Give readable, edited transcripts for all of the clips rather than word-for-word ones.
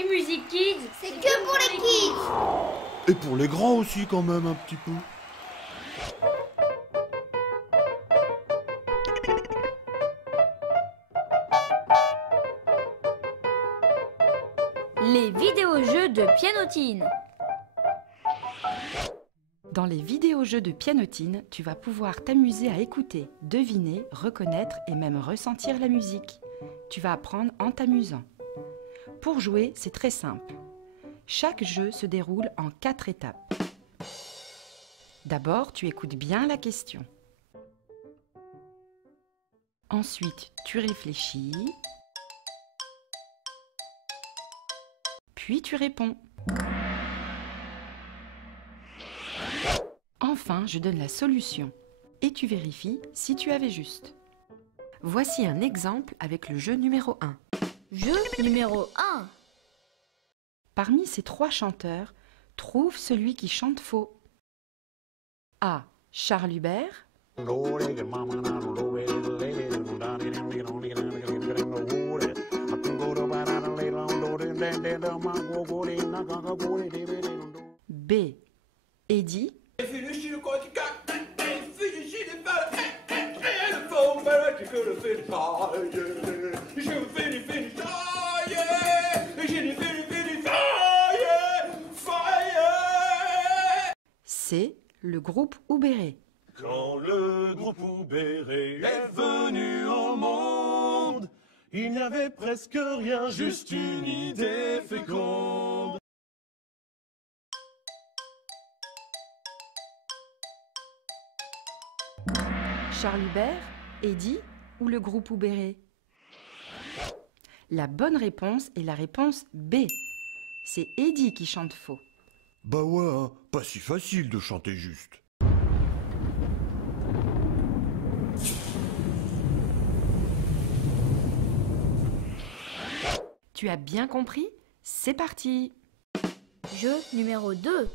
Et Music Kids, c'est que pour les kids. Et pour les grands aussi quand même un petit peu. les vidéojeux de Pianotine. Dans les vidéojeux de Pianotine, tu vas pouvoir t'amuser à écouter, deviner, reconnaître et même ressentir la musique. Tu vas apprendre en t'amusant. Pour jouer, c'est très simple. Chaque jeu se déroule en 4 étapes. D'abord, tu écoutes bien la question. Ensuite, tu réfléchis. Puis tu réponds. Enfin, je donne la solution et tu vérifies si tu avais juste. Voici un exemple avec le jeu numéro 1. Jeu numéro 1. Parmi ces 3 chanteurs, trouve celui qui chante faux. A. Charles Hubert. B. Eddie. C. Le groupe Oubéré. Quand le groupe Oubéré est venu au monde, il n'y avait presque rien, juste une idée féconde. Charles Hubert, Eddie ou le groupe Oubéré? La bonne réponse est la réponse B. C'est Eddie qui chante faux. Bah ouais, hein, pas si facile de chanter juste. Tu as bien compris? C'est parti! Jeu numéro 2.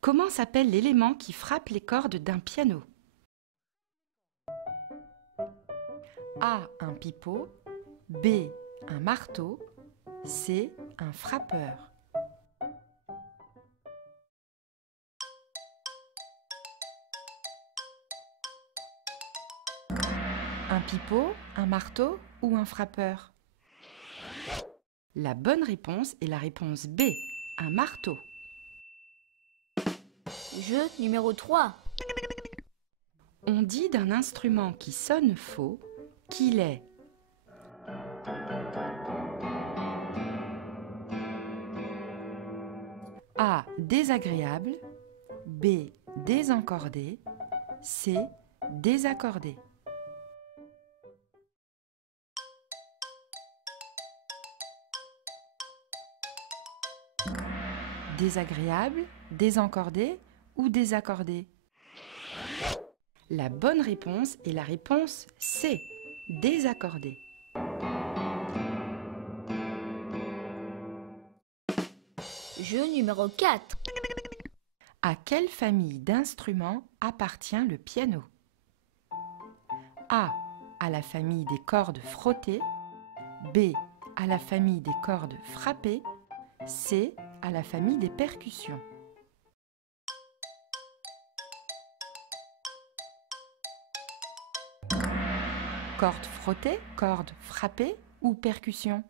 Comment s'appelle l'élément qui frappe les cordes d'un piano? A. Un pipeau. B. Un marteau. C. Un frappeur. Un pipeau, un marteau ou un frappeur? La bonne réponse est la réponse B. Un marteau. Jeu numéro 3. On dit d'un instrument qui sonne faux qu'il est A. Désagréable. B. Désencordé. C. Désaccordé. Désagréable, désencordé ou désaccordé? La bonne réponse est la réponse C. Désaccordé. Jeu numéro 4. À quelle famille d'instruments appartient le piano? A. À la famille des cordes frottées. B. À la famille des cordes frappées. C. À la famille des percussions. Cordes frottées, cordes frappées ou percussions?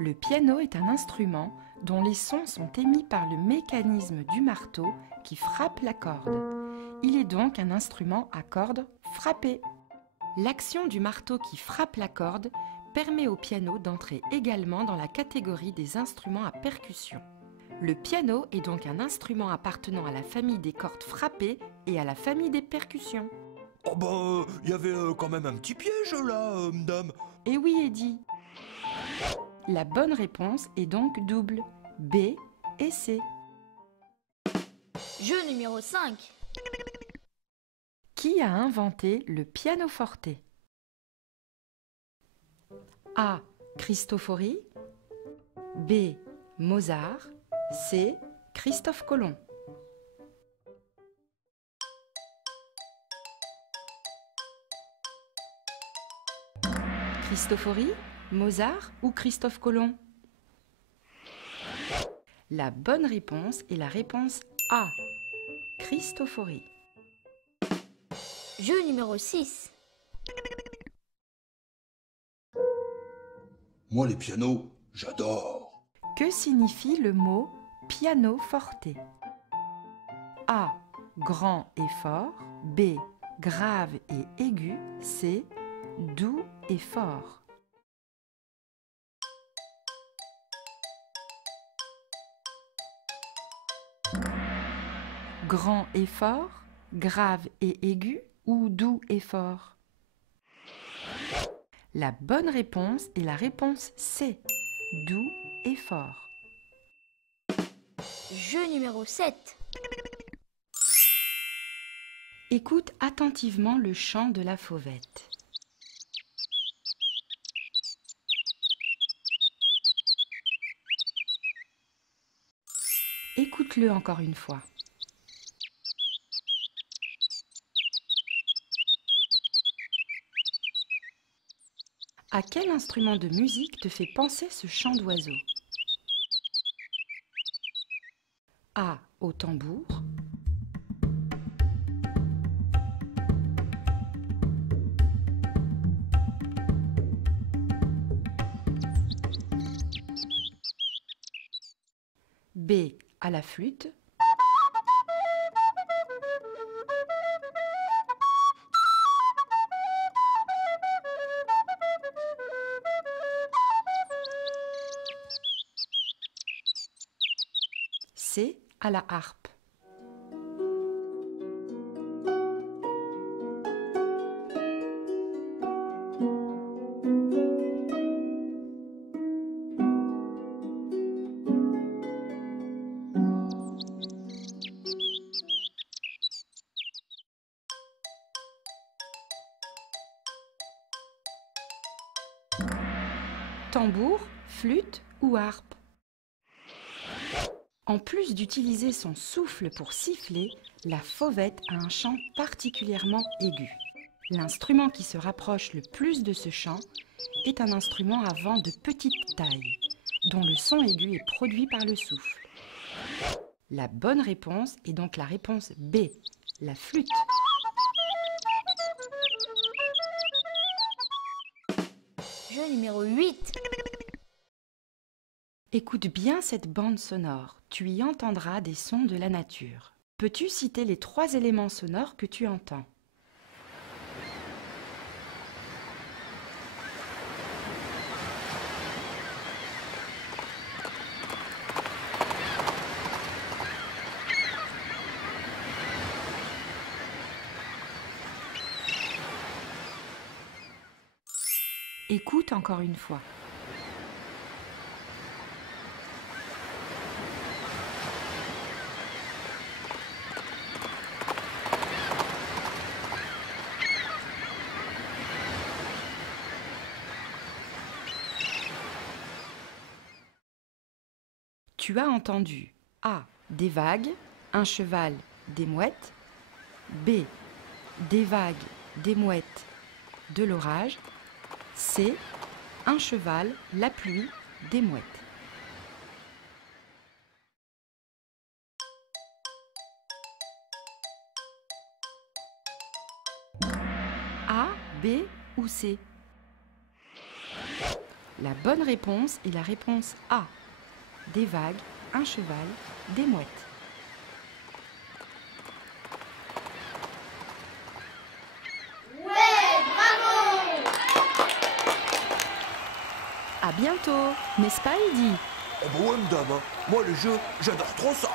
Le piano est un instrument dont les sons sont émis par le mécanisme du marteau qui frappe la corde. Il est donc un instrument à cordes frappées. L'action du marteau qui frappe la corde permet au piano d'entrer également dans la catégorie des instruments à percussion. Le piano est donc un instrument appartenant à la famille des cordes frappées et à la famille des percussions. Oh bah, il y avait quand même un petit piège là, dame. Et oui, Eddie. La bonne réponse est donc double, B et C. Jeu numéro 5. Qui a inventé le pianoforte? A. Cristofori. B. Mozart. C. Christophe Colomb. Cristofori, Mozart ou Christophe Colomb? La bonne réponse est la réponse A, Cristofori. Jeu numéro 6. Moi, les pianos, j'adore. Que signifie le mot pianoforte? A, grand et fort. B, grave et aigu. C, doux et fort. Grand et fort, grave et aigu ou doux et fort? La bonne réponse est la réponse C, doux et fort. Jeu numéro 7. Écoute attentivement le chant de la fauvette. Écoute-le encore une fois. À quel instrument de musique te fait penser ce chant d'oiseau? A, au tambour. B, à la flûte. C, à la harpe. Tambour, flûte ou harpe? En plus d'utiliser son souffle pour siffler, la fauvette a un chant particulièrement aigu. L'instrument qui se rapproche le plus de ce chant est un instrument à vent de petite taille, dont le son aigu est produit par le souffle. La bonne réponse est donc la réponse B, la flûte. Jeu numéro 8. Écoute bien cette bande sonore, tu y entendras des sons de la nature. Peux-tu citer les 3 éléments sonores que tu entends? Écoute encore une fois. Tu as entendu A, des vagues, un cheval, des mouettes. B, des vagues, des mouettes, de l'orage. C, un cheval, la pluie, des mouettes. A, B ou C? La bonne réponse est la réponse A. Des vagues, un cheval, des mouettes. À bientôt, n'est-ce pas Eddy? Oh bah ouais, madame, moi le jeu, j'adore trop ça.